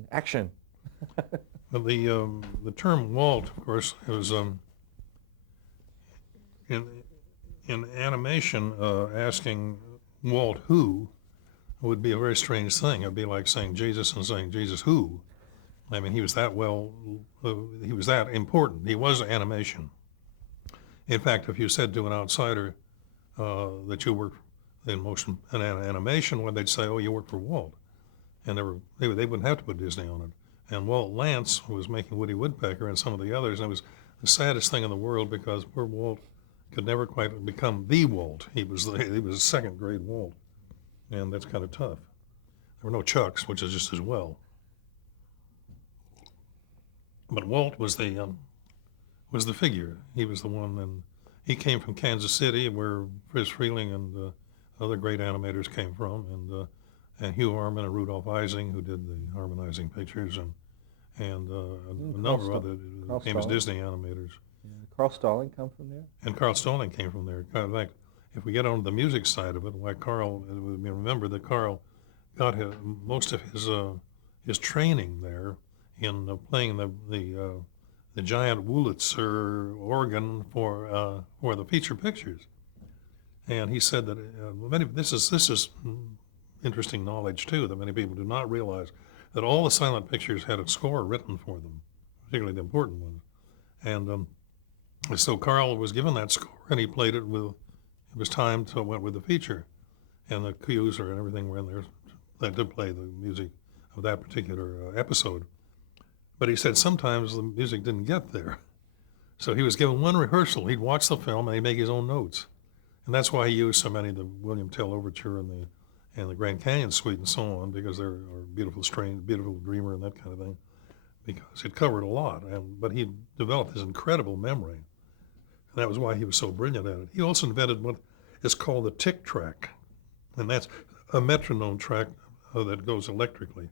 and action. Well, the term Walt, of course, is in in animation. Asking Walt who would be a very strange thing. It'd be like saying Jesus and saying Jesus who. I mean, he was that he was that important. He was animation. In fact, if you said to an outsider that you work in motion and animation, well, they'd say, "Oh, you work for Walt," and they wouldn't have to put Disney on it. And Walt Lance was making Woody Woodpecker and some of the others, and it was the saddest thing in the world because poor Walt could never quite become the Walt. He was a second grade Walt, and that's kind of tough. There were no Chucks, which is just as well. But Walt was the figure. He was the one, and he came from Kansas City, where Friz Freleng and other great animators came from, and Hugh Harman and Rudolph Ising, who did the harmonizing pictures, and a number of other famous Disney animators. Yeah. Carl Stalling come from there? And Carl Stalling came from there. In fact, if we get on the music side of it, why Carl, remember that Carl got most of his training there in playing the giant Wurlitzer organ for the feature pictures. And he said that this is interesting knowledge too, that many people do not realize that all the silent pictures had a score written for them, particularly the important ones. And so Carl was given that score, and he played it with. It was timed, so it went with the feature, and the cues and everything were in there that did play the music of that particular episode. But he said sometimes the music didn't get there. So he was given one rehearsal. He'd watch the film and he'd make his own notes. And that's why he used so many, the William Tell Overture and the Grand Canyon Suite and so on, because they're Beautiful Strain, Beautiful Dreamer and that kind of thing, because it covered a lot. But he developed this incredible memory. And that was why he was so brilliant at it. He also invented what is called the tick track. And that's a metronome track that goes electrically.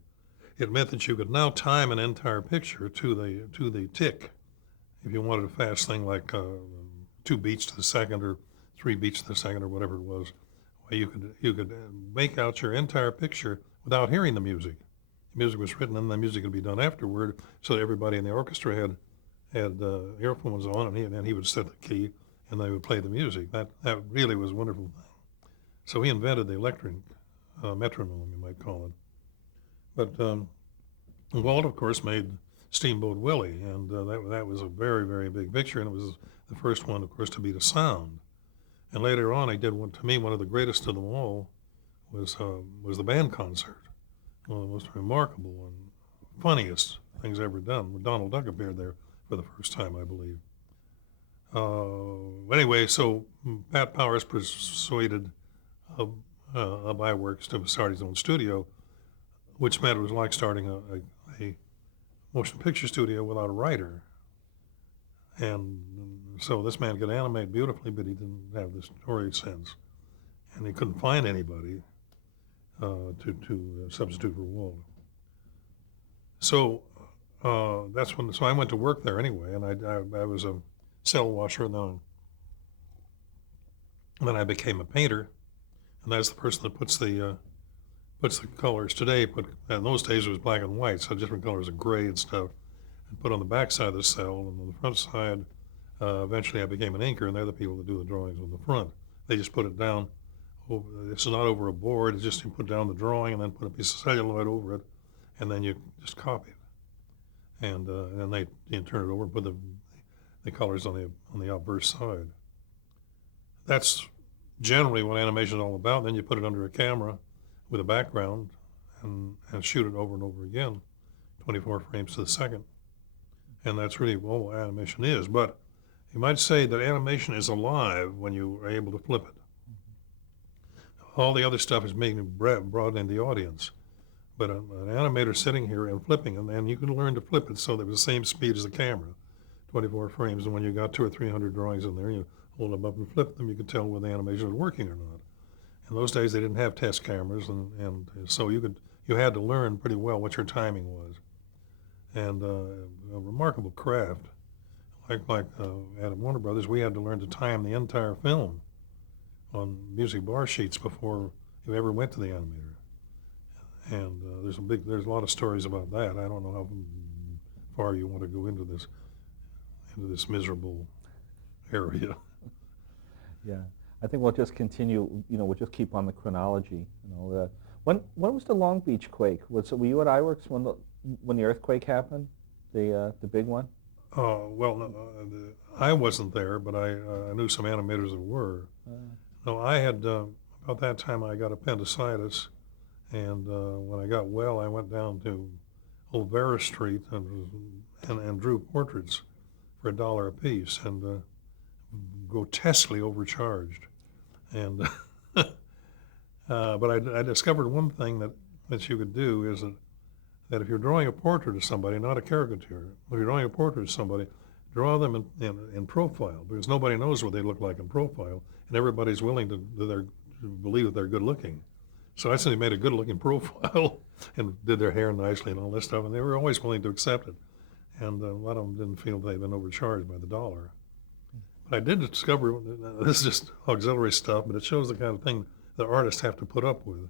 It meant that you could now time an entire picture to the tick. If you wanted a fast thing like 2 beats to the second or 3 beats to the second or whatever it was, you could make out your entire picture without hearing the music. The music was written and the music could be done afterward, so that everybody in the orchestra had earphones on, and he would set the key and they would play the music. That really was a wonderful thing. So he invented the electric metronome, you might call it. But Walt, of course, made Steamboat Willie, and that was a very, very big picture, and it was the first one, of course, to be the sound. And later on, he did one, to me, one of the greatest of them all was the band concert, one of the most remarkable and funniest things ever done. When Donald Duck appeared there for the first time, I believe. Anyway, so Pat Powers persuaded Iwerks to start his own studio, which meant it was like starting a motion picture studio without a writer. And so this man could animate beautifully, but he didn't have the story sense. And he couldn't find anybody to substitute for Walt. So so I went to work there anyway, and I was a cell washer, and then I became a painter, and that's the person that puts the colors today. But in those days it was black and white, so different colors of gray and stuff, and put on the back side of the cell, and on the front side, eventually I became an inker, and they're the people that do the drawings on the front. They just put it down. It's not over a board. It's just you put down the drawing and then put a piece of celluloid over it, and then you just copy it, and then you turn it over and put the colors on the obverse side. That's generally what animation is all about. Then you put it under a camera with a background and shoot it over and over again, 24 frames to the second. And that's really all animation is. But you might say that animation is alive when you are able to flip it. All the other stuff is being brought in the audience. But an animator sitting here and flipping, and you can learn to flip it so that it was the same speed as the camera, 24 frames. And when you got 200 or 300 drawings in there, you hold them up and flip them, you could tell whether the animation was working or not. In those days, they didn't have test cameras, and so you had to learn pretty well what your timing was. And a remarkable craft. Like at Warner Brothers, we had to learn to time the entire film on music bar sheets before you ever went to the animator. And there's a lot of stories about that. I don't know how far you want to go into this miserable area. Yeah. I think we'll just continue, we'll just keep on the chronology. When was the Long Beach quake? Were you at iWorks when the earthquake happened? The big one? Well, no, I wasn't there, but I knew some animators that were. No, I had, about that time I got appendicitis, and when I got well, I went down to Old Vera Street and drew portraits for $1 a piece, and grotesquely overcharged. And but I discovered one thing that you could do is that if you're drawing a portrait of somebody, not a caricature, if you're drawing a portrait of somebody, draw them in profile, because nobody knows what they look like in profile, and everybody's willing to believe that they're good looking. So I simply made a good looking profile and did their hair nicely and all this stuff, and they were always willing to accept it. And a lot of them didn't feel they'd been overcharged by the $1. But I did discover, this is just auxiliary stuff, but it shows the kind of thing that artists have to put up with.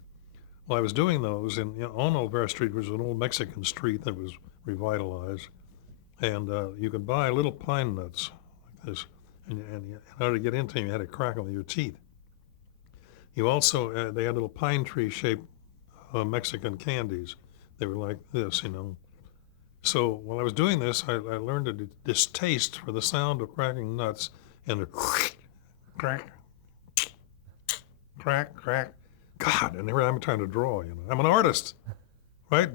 Well, I was doing those, and on Old Vera Street was an old Mexican street that was revitalized, and you could buy little pine nuts like this, and in order to get into them, you had to crack them with your teeth. You also, they had little pine tree shaped Mexican candies. They were like this, So while I was doing this, I learned a distaste for the sound of cracking nuts and the crack, crack, crack. God, and here I'm trying to draw, I'm an artist, right?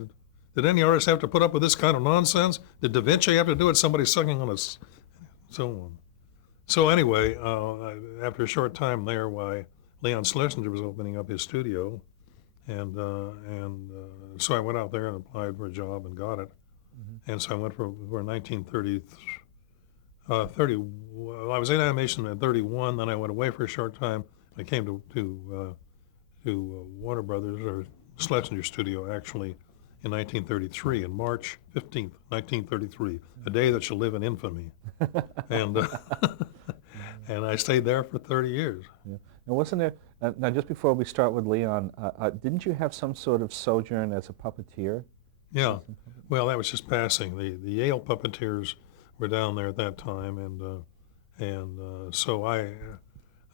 Did any artist have to put up with this kind of nonsense? Did Da Vinci have to do it? Somebody sucking on us, so on. So anyway, after a short time there, Leon Schlesinger was opening up his studio, and so I went out there and applied for a job and got it. And so I went for 1930. I was in animation at 31. Then I went away for a short time. I came to Warner Brothers, or Schlesinger Studio, actually, in 1933, on March 15th, 1933, a day that shall live in infamy. And and I stayed there for 30 years. Yeah. Now, wasn't there, now just before we start with Leon, didn't you have some sort of sojourn as a puppeteer? Yeah, well, that was just passing. The Yale puppeteers were down there at that time, and so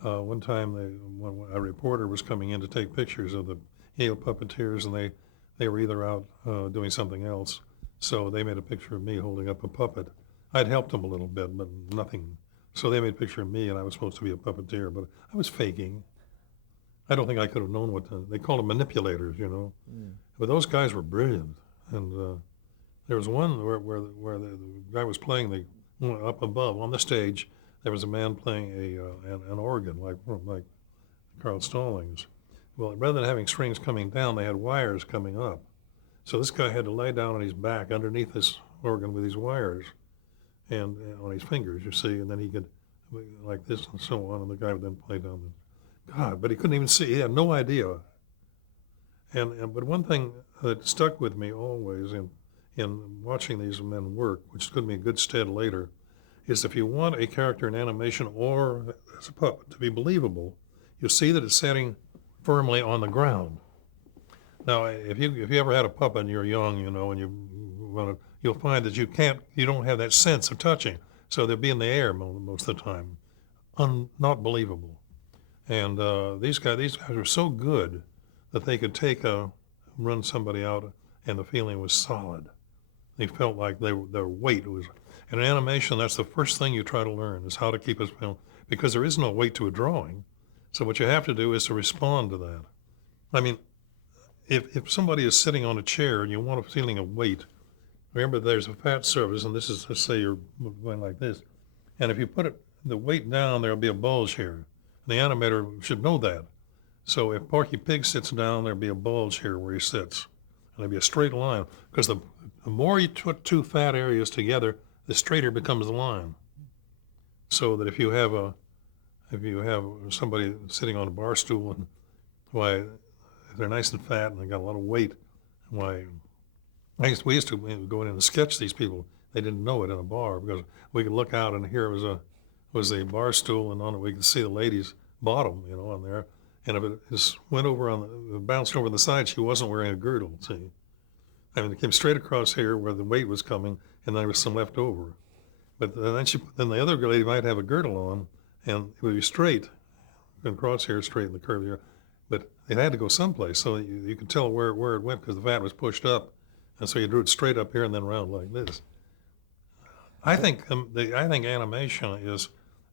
one time when a reporter was coming in to take pictures of the Yale puppeteers, and they were either out doing something else, so they made a picture of me holding up a puppet. I'd helped them a little bit, but nothing. So they made a picture of me, and I was supposed to be a puppeteer, but I was faking. I don't think I could have known they called them manipulators, But those guys were brilliant. And there was one where the guy was playing up above on the stage. There was a man playing an organ like Carl Stallings. Well, rather than having strings coming down, they had wires coming up. So this guy had to lay down on his back underneath this organ with these wires, and on his fingers, you see, and then he could like this and so on, and the guy would then play down God, but he couldn't even see. He had no idea. But one thing that stuck with me always in watching these men work, which stood me in good stead later, is if you want a character in animation or as a puppet to be believable, you'll see that it's sitting firmly on the ground. Now, if you ever had a puppet and you're young, and you'll find that you don't have that sense of touching, so they'll be in the air most of the time, not believable. And these guys were so good that they could run somebody out, and the feeling was solid. They felt like their weight was. In animation, that's the first thing you try to learn, is how to keep it film, because there is no weight to a drawing. So what you have to do is to respond to that. I mean, if somebody is sitting on a chair and you want a feeling of weight, remember there's a fat surface, and this is, let's say you're going like this, and if you put the weight down, there'll be a bulge here. The animator should know that. So if Porky Pig sits down, there'll be a bulge here where he sits. And there'll be a straight line. Because the more you put two fat areas together, the straighter becomes the line. So that if you have somebody sitting on a bar stool, and if they're nice and fat and they got a lot of weight, we used to go in and sketch these people. They didn't know it in a bar, because we could look out and here was a bar stool, and on it we could see the lady's bottom, on there. and if it just went over bounced over the side, she wasn't wearing a girdle. See, I mean, it came straight across here where the weight was coming, and there was some left over. But then the other lady might have a girdle on, and it would be straight, and cross here straight in the curve here. But it had to go someplace, so you could tell where it went because the vat was pushed up, and so you drew it straight up here and then round like this. I think I think animation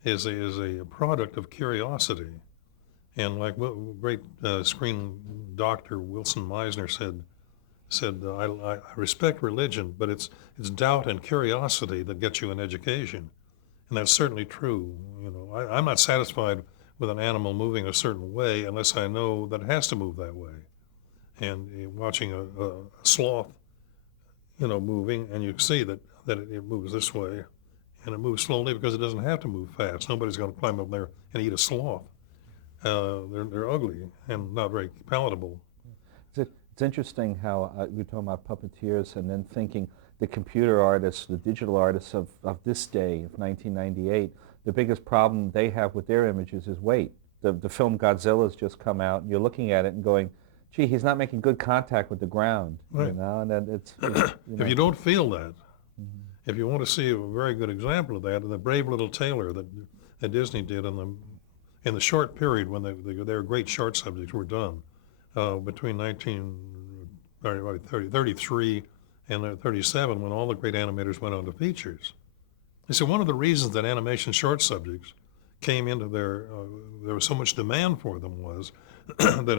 is a product of curiosity, and like what great screen doctor Wilson Meisner said I respect religion, but it's doubt and curiosity that gets you an education, and that's certainly true. You know, I'm not satisfied with an animal moving a certain way unless I know that it has to move that way. And watching a sloth, you know, moving, and you see that it moves this way, and it moves slowly because it doesn't have to move fast. Nobody's going to climb up there and eat a sloth. They're ugly and not very palatable. It's interesting how you're talking about puppeteers and then thinking the computer artists, the digital artists of this day, of 1998, the biggest problem they have with their images is weight. The film Godzilla's just come out, and you're looking at it and going, gee, he's not making good contact with the ground. Right. You know, and then it's If you don't feel that, if you want to see a very good example of that, the Brave Little Tailor that Disney did in the short period when their great short subjects were done, between 1933 and 37, when all the great animators went on to features. They said one of the reasons that animation short subjects came into there was so much demand for them was that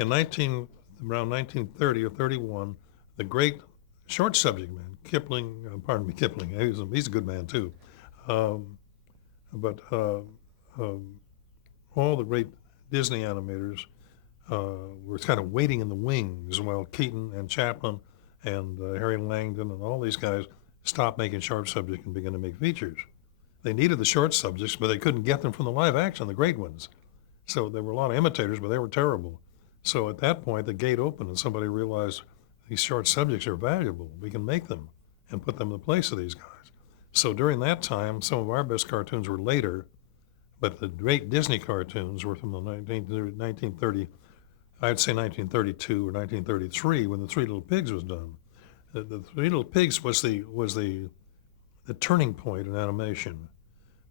around 1930 or 31, the great short subject man, Kipling, he's a good man too, but all the great Disney animators were kind of waiting in the wings while Keaton and Chaplin and Harry Langdon and all these guys stopped making short subjects and began to make features. They needed the short subjects, but they couldn't get them from the live action, the great ones. So there were a lot of imitators, but they were terrible. So at that point, the gate opened and somebody realized these short subjects are valuable. We can make them and put them in the place of these guys. So during that time, some of our best cartoons were later, but the great Disney cartoons were from the 1930, I'd say 1932 or 1933 when the Three Little Pigs was done. The Three Little Pigs was the turning point in animation,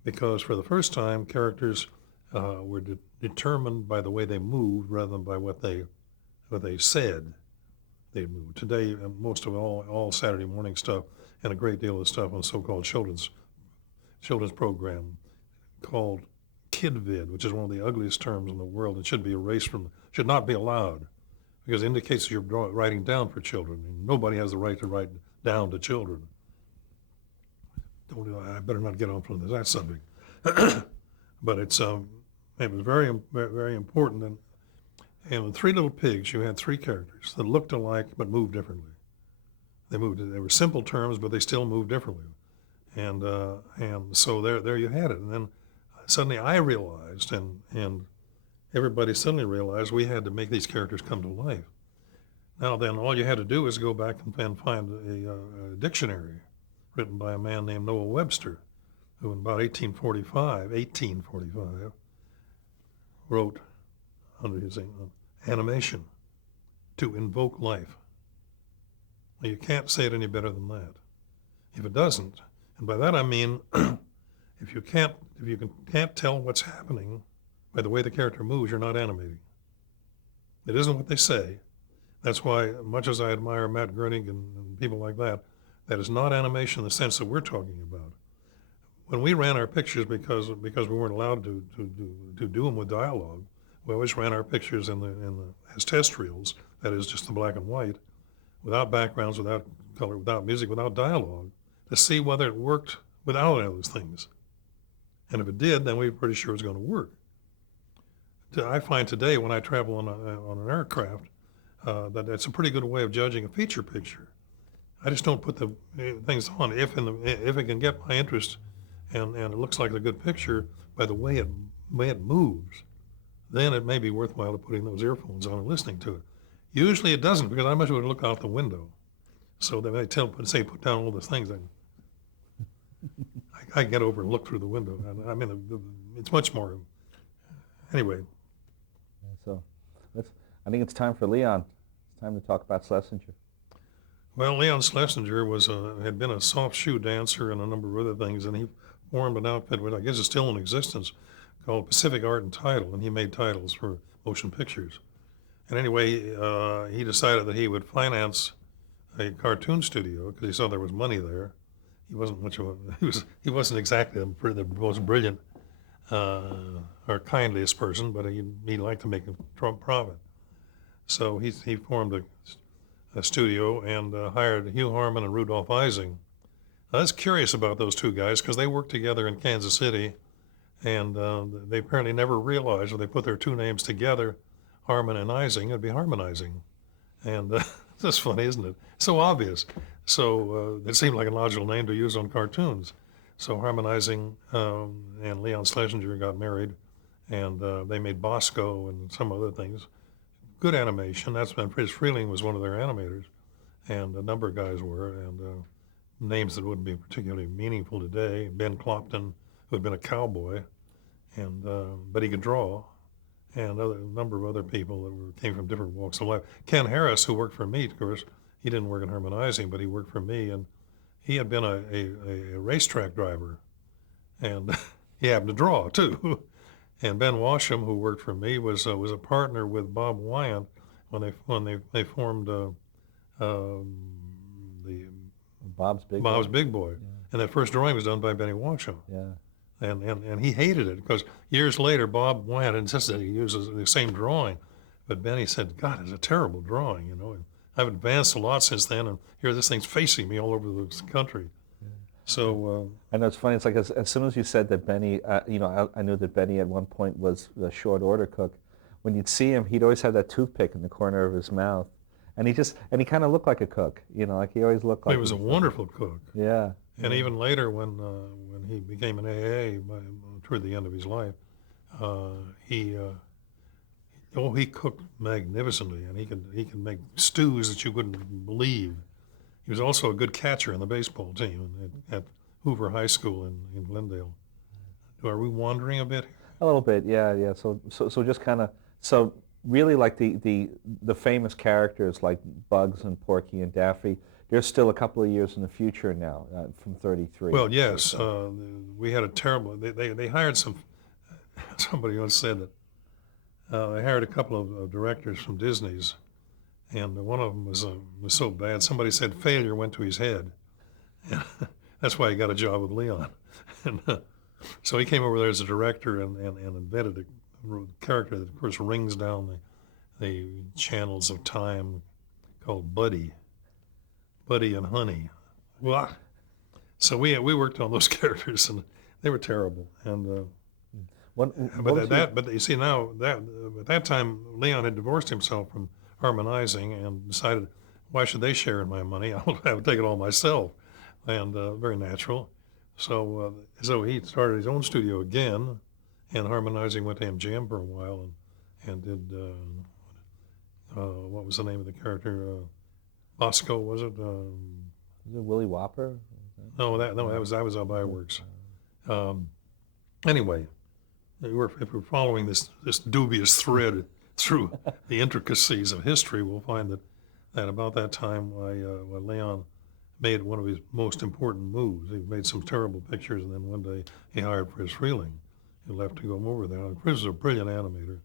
because for the first time characters were determined by the way they moved rather than by what they said they moved. Today, most of all Saturday morning stuff and a great deal of stuff on so-called children's program called kidvid, which is one of the ugliest terms in the world and should be erased should not be allowed, because it indicates that you're writing down for children. And nobody has the right to write down to children. I better not get on from that subject. But it was very, very important. And with Three Little Pigs, you had three characters that looked alike but moved differently. They were simple terms, but they still moved differently. And so there you had it. And then suddenly I realized, and everybody suddenly realized, we had to make these characters come to life. Now then, all you had to do is go back and find a dictionary written by a man named Noah Webster, who in about 1845, wrote under his animation, to invoke life. Well, you can't say it any better than that. If it doesn't, and by that I mean, if you can't tell what's happening by the way the character moves, you're not animating. It isn't what they say. That's why, much as I admire Matt Groening and people like that, that is not animation in the sense that we're talking about. When we ran our pictures, because we weren't allowed to do them with dialogue, we always ran our pictures as test reels, that is just the black and white, without backgrounds, without color, without music, without dialogue, to see whether it worked without any of those things. And if it did, then we were pretty sure it was going to work. I find today when I travel on an aircraft that that's a pretty good way of judging a feature picture. I just don't put the things on if it can get my interest and it looks like a good picture by the way it moves, then it may be worthwhile putting those earphones on and listening to it. Usually it doesn't, because I much would look out the window. So they may say put down all those things. I get over and look through the window. I mean, it's much more. Anyway. So I think it's time for Leon. It's time to talk about Schlesinger. Well, Leon Schlesinger had been a soft shoe dancer and a number of other things, and he formed an outfit, which I guess is still in existence, called Pacific Art and Title, and he made titles for motion pictures. And anyway, he decided that he would finance a cartoon studio because he saw there was money there. He wasn't much of a, he wasn't exactly the most brilliant or kindliest person, but he liked to make a profit. So he formed a studio and hired Hugh Harman and Rudolph Ising. I was curious about those two guys because they worked together in Kansas City, and they apparently never realized when they put their two names together, Harman and Ising, it'd be harmonizing. And that's funny, isn't it? So obvious. So it seemed like a logical name to use on cartoons. So Harman Ising and Leon Schlesinger got married, and they made Bosco and some other things. Good animation. That's when Friz Freleng was one of their animators, and a number of guys were, and names that wouldn't be particularly meaningful today. Ben Clopton, who had been a cowboy, and but he could draw, and a number of other people that came from different walks of life. Ken Harris, who worked for me, of course, he didn't work in Harman Ising, but he worked for me, and he had been a racetrack driver, and he happened to draw too. And Ben Washam, who worked for me, was a partner with Bob Wyant when they formed the Bob's Big Bob's Boy. Big Boy, Yeah. and that first drawing was done by Benny Washam, Yeah. and he hated it because years later Bob Wyant insisted he uses the same drawing, but Benny said, "God, it's a terrible drawing," you know. And I've advanced a lot since then, and here this thing's facing me all over the country. So I know it's funny. It's like as soon as you said that Benny, I knew that Benny at one point was a short order cook. When you'd see him, he'd always have that toothpick in the corner of his mouth, and he kind of looked like a cook. Like he always looked like. he was a wonderful cook. Yeah. And even later, when he became an AA toward the end of his life, he cooked magnificently, and he could make stews that you wouldn't believe. He was also a good catcher on the baseball team at Hoover High School in Glendale. Are we wandering a bit? A little bit, yeah. So just kind of really like the famous characters like Bugs and Porky and Daffy. They're still a couple of years in the future now, from 33. Well, yes. We had a terrible. They hired somebody once said that they hired a couple of directors from Disney's, and one of them was so bad. Somebody said failure went to his head. That's why he got a job with Leon. And so he came over there as a director and invented a character that, of course, rings down the channels of time called Buddy and Honey. Well, so we worked on those characters, and they were terrible. And but you see now that at that time Leon had divorced himself from Harman Ising and decided, why should they share in my money? I would take it all myself, and very natural. So he started his own studio again, and Harman Ising went to MGM for a while and did what was the name of the character? Bosco, was it? Is it Willie Whopper? No, that was Albio Works. Anyway, if we're following this dubious thread through the intricacies of history, we'll find that about that time, when Leon made one of his most important moves. He made some terrible pictures, and then one day he hired Friz Freleng, who left to go over there. And Friz was a brilliant animator,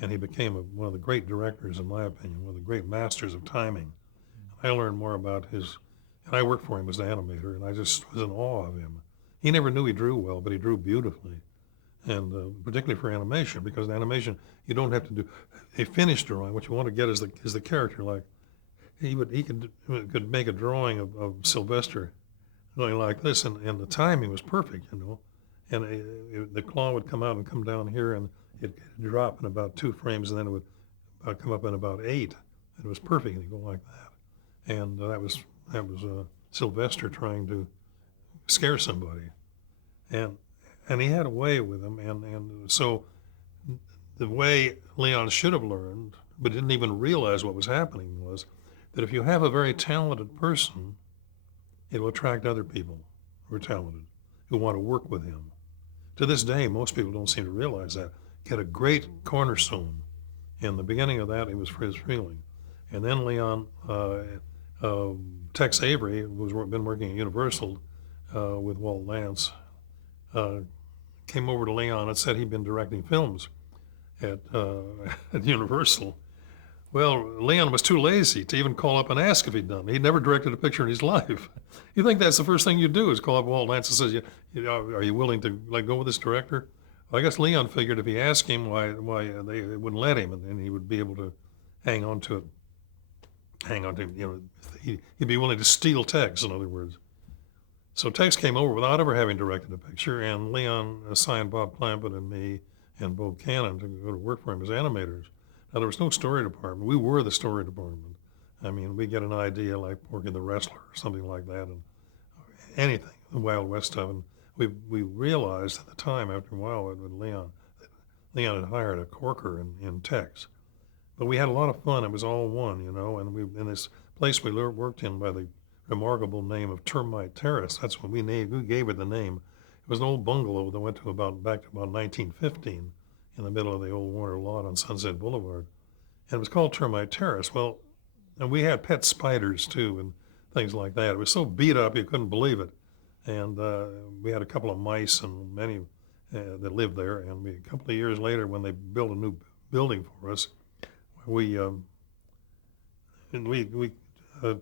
and he became one of the great directors, in my opinion, one of the great masters of timing. I learned more about his, and I worked for him as an animator, and I just was in awe of him. He never knew he drew well, but he drew beautifully, and particularly for animation, because in animation you don't have to do a finished drawing. What you want to get is the character. Like he could make a drawing of Sylvester going like this, and the timing was perfect, and the claw would come out and come down here, and it'd drop in about 2 frames, and then it would come up in about 8. It was perfect, and it'd go like that. And that was Sylvester trying to scare somebody, and he had a way with him, and so the way Leon should have learned, but didn't even realize what was happening, was that if you have a very talented person, it will attract other people who are talented, who want to work with him. To this day, most people don't seem to realize that. He had a great cornerstone In the beginning of that, it was Friz Freleng. And then Leon, Tex Avery, who's been working at Universal with Walt Lance, came over to Leon and said he'd been directing films at, at Universal. Well, Leon was too lazy to even call up and ask if he'd done it. He'd never directed a picture in his life. You think that's the first thing you do is call up Walt Lance and says, are you willing to let go with this director? Well, I guess Leon figured if he asked him why they wouldn't let him, and then he would be able to hang on to, he'd be willing to steal Tex, in other words. So Tex came over without ever having directed a picture, and Leon assigned Bob Clampett and me and Bo Cannon to go to work for him as animators. Now, there was no story department. We were the story department. I mean, we get an idea like Porky the Wrestler or something like that, and anything, the Wild West stuff. And we realized at the time, after a while, with Leon, that Leon had hired a corker in Tex. But we had a lot of fun. It was all one, and we in this place we worked in by the remarkable name of Termite Terrace. That's what we gave it the name. It was an old bungalow that went back to about 1915. In the middle of the old Warner lot on Sunset Boulevard. And it was called Termite Terrace. Well, and we had pet spiders too and things like that. It was so beat up you couldn't believe it. And we had a couple of mice and many that lived there. And a couple of years later, when they built a new building for us, we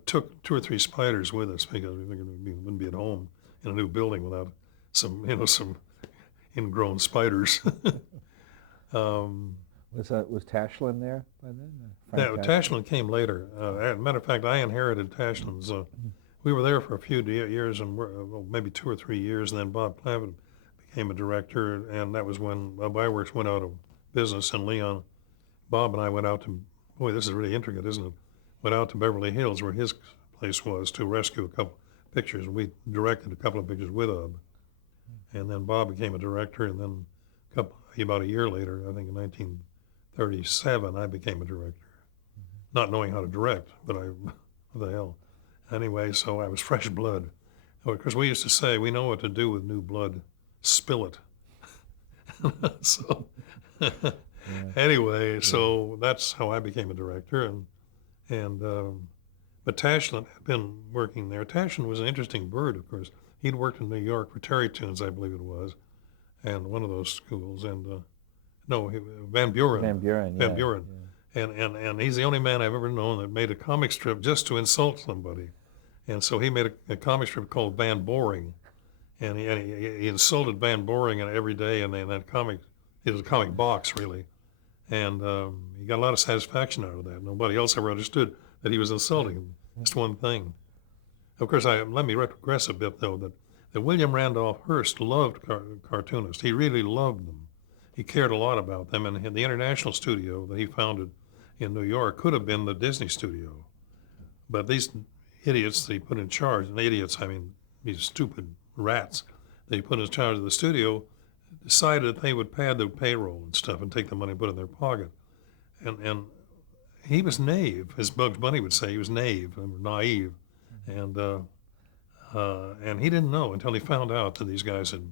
took 2 or 3 spiders with us because we figured we wouldn't be at home in a new building without some ingrown spiders. Was Tashlin there by then? Yeah, Tashlin came later. As a matter of fact, I inherited Tashlin's. We were there for a few years, and maybe 2 or 3 years, and then Bob Clampett became a director, and that was when Iworks went out of business, and Bob and I went out to, boy, this is really intricate, isn't it? Went out to Beverly Hills, where his place was, to rescue a couple pictures. We directed a couple of pictures with Ub, and then Bob became a director, and then about a year later, I think in 1937, I became a director. Not knowing how to direct, but what the hell. Anyway, so I was fresh blood. Because we used to say, we know what to do with new blood, spill it. So anyway, so that's how I became a director. But Tashlin had been working there. Tashlin was an interesting bird, of course. He'd worked in New York for Terry Tunes, I believe it was, and one of those schools, and Van Buren. Van Buren, yeah. Van Buren. Yeah. And he's the only man I've ever known that made a comic strip just to insult somebody. And so he made a comic strip called Van Boring, and he insulted Van Boring every day in that comic. It was a comic box, really. And he got a lot of satisfaction out of that. Nobody else ever understood that he was insulting him. Just one thing. Of course, let me regress a bit, though, that William Randolph Hearst loved cartoonists. He really loved them. He cared a lot about them, and the International Studio that he founded in New York could have been the Disney studio. But these idiots that he put in charge, and idiots, I mean these stupid rats that he put in charge of the studio, decided that they would pad their payroll and stuff and take the money and put it in their pocket. And he was naive, as Bugs Bunny would say. He was naive, naive. And he didn't know until he found out that these guys had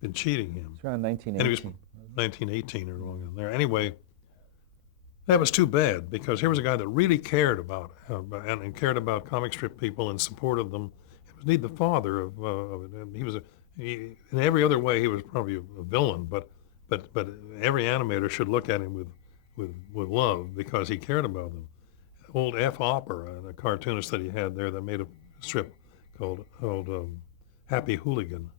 been cheating him. It's around 1918. And he was 1918 or along in there. Anyway, that was too bad, because here was a guy that really cared about and cared about comic strip people and supported them. He was indeed the father of it. And in every other way, he was probably a villain, but every animator should look at him with love because he cared about them. Old F. Opper, a cartoonist that he had there that made a strip called Happy Hooligan.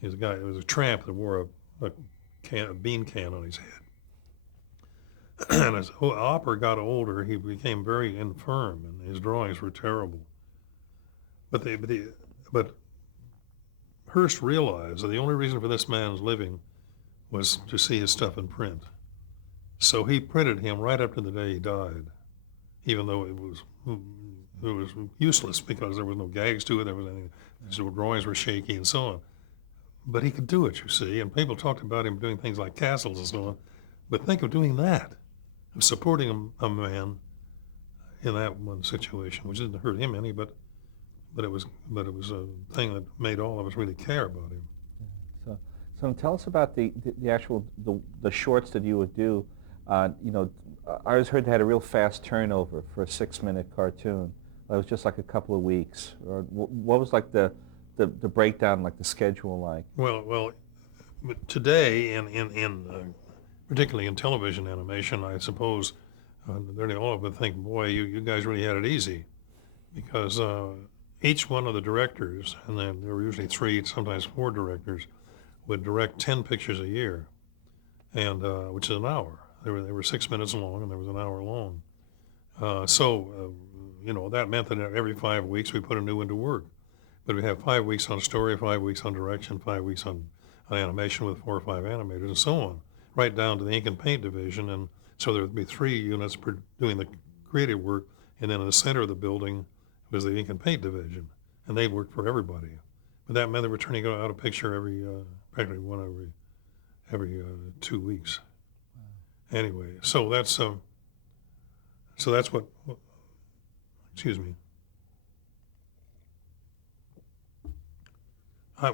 He was a tramp that wore a bean can on his head. And as Opper got older, he became very infirm, and his drawings were terrible. But Hearst realized that the only reason for this man's living was to see his stuff in print. So he printed him right up to the day he died, even though it was useless because there was no gags to it. There was anything. His drawings were shaky and so on. But he could do it, you see, and people talked about him doing things like castles and so on. But think of doing that, of supporting a man in that one situation, which didn't hurt him any, but it was a thing that made all of us really care about him. So tell us about the actual the shorts that you would do. I always heard they had a real fast turnover for a 6-minute cartoon. It was just like a couple of weeks. Or what was like the breakdown, like the schedule like? Well, but today, particularly in television animation, I suppose nearly all of them think, boy, you guys really had it easy, because each one of the directors, and then there were usually 3, sometimes 4 directors, would direct 10 pictures a year, and which is an hour. They were 6 minutes long, and there was an hour long. That meant that every 5 weeks we put a new one to work. But we have 5 weeks on story, 5 weeks on direction, 5 weeks on animation with 4 or 5 animators, and so on, right down to the ink and paint division. And so there would be 3 units per doing the creative work, and then in the center of the building was the ink and paint division, and they worked for everybody. But that meant they were turning out a picture practically one every 2 weeks. Anyway, so that's what. Excuse me.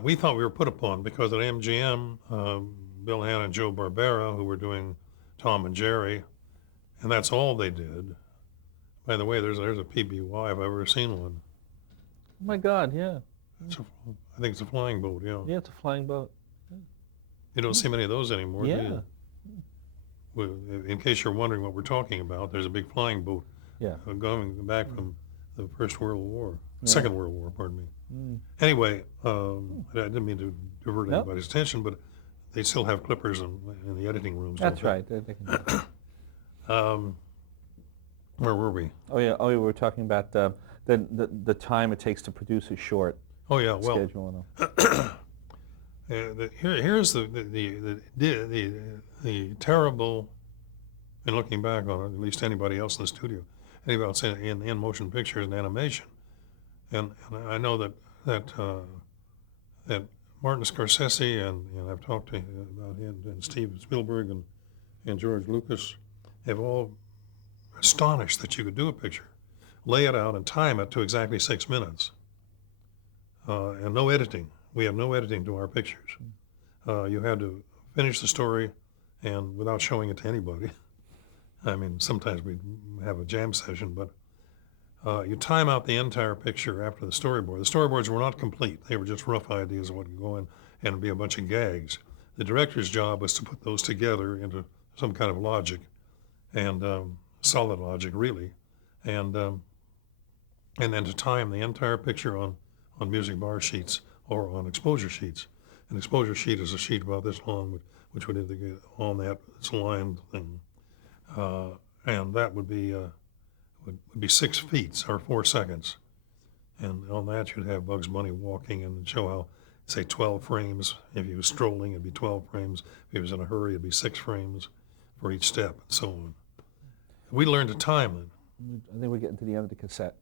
We thought we were put upon because at MGM, Bill Hanna and Joe Barbera, who were doing Tom and Jerry, and that's all they did. By the way, there's a PBY if I've ever seen one. Oh my God, yeah. I think it's a flying boat, yeah. Yeah, it's a flying boat. You don't see many of those anymore, do Yeah. you? Well, in case you're wondering what we're talking about, there's a big flying boat Yeah. going back from the First World War, Yeah. Second World War, pardon me. Mm. Anyway, I didn't mean to divert Nope. anybody's attention, but they still have clippers in the editing rooms. That's don't right. They can do that. they? Where were we? Oh yeah. Oh, we were talking about the time it takes to produce a short. Oh yeah, well, Schedule and all. here's the terrible. And looking back on it, at least anybody else in the studio, anybody else in motion pictures and animation, and I know that Martin Scorsese and I've talked to him about him, and Steven Spielberg and George Lucas have all astonished that you could do a picture, lay it out and time it to exactly 6 minutes, and no editing. We have no editing to our pictures. You had to finish the story and without showing it to anybody. I mean, sometimes we have a jam session, but you time out the entire picture after the storyboard. The storyboards were not complete. They were just rough ideas of what could go in, and it'd be a bunch of gags. The director's job was to put those together into some kind of logic, and solid logic, really, and then to time the entire picture on music bar sheets or on exposure sheets. An exposure sheet is a sheet about this long, which would indicate on that it's a line thing. And that would be 6 feet or 4 seconds, and on that you'd have Bugs Bunny walking and show how, say, 12 frames. If he was strolling, it'd be 12 frames. If he was in a hurry, it'd be 6 frames for each step, and so on. We learned to time it. I think we're getting to the end of the cassette.